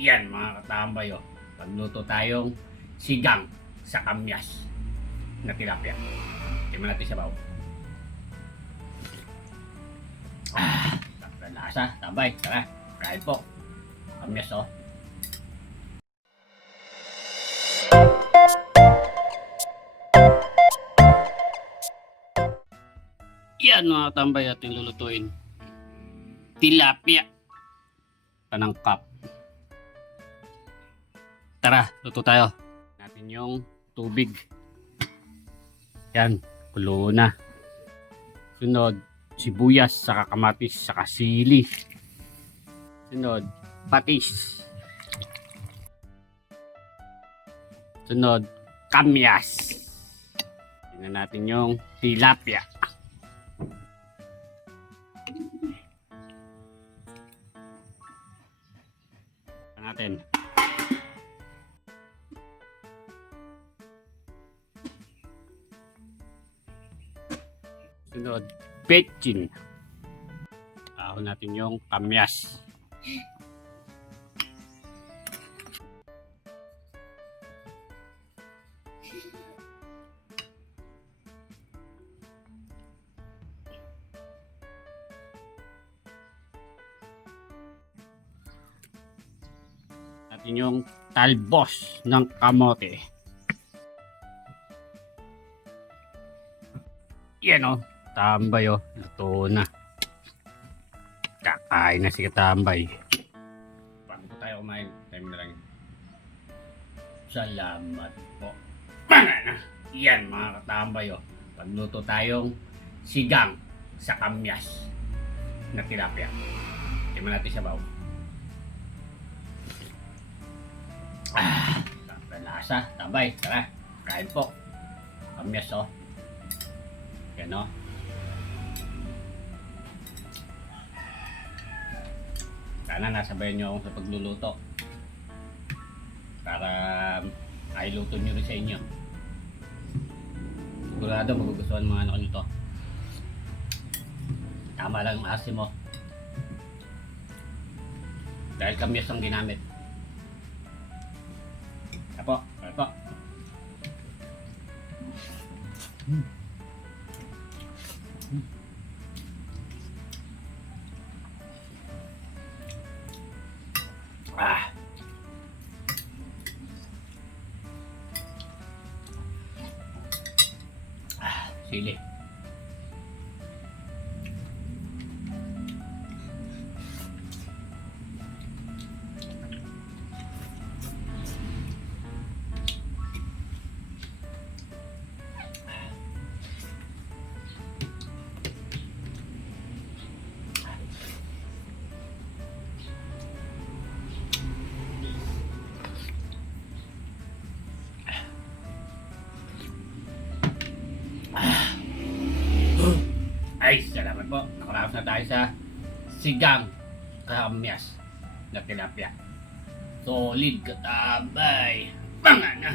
Yan mga katambay, oh. Pagluto tayong sigang sa kamyas na tilapia. Tingnan natin sa baw. Lasa, tambay. Tara, kain po. Kamyas, oh. Yan mga tambay, ating lulutuin. Tilapia. Panangkap. Tara, luto tayo. Natin yung tubig. Yan, kulo na. Sunod, sibuyas, saka kamatis, saka sili. Sunod, patis. Sunod, kamyas. Tingnan natin yung tilapia. Natin. Sunod, betchin. Ahon natin yung kamyas. Natin yung talbos ng kamote. Yan o, tambay o, luto na. Kakain na si tambay. Bago po tayo kumain, time na lang. Salamat po. Yan mga katambay o, pagluto tayong sigang sa kamyas na tilapia. Tingnan natin sa baw. Lasa, tambay, tara, kain po. Kamyas o. Yan o. Sana nasabayan nyo ako sa pagluluto. Para ay luto nyo rin sa inyo. Sigurado magugustuhan mga anak nyo to. Tama lang ang asim mo. Dahil kamyas ang ginamit. Apo, apo. Sili. Ay, salamat po. Nakaraos na tayo sa sigang kamyas na tilapia. Solid katabay. Mga na.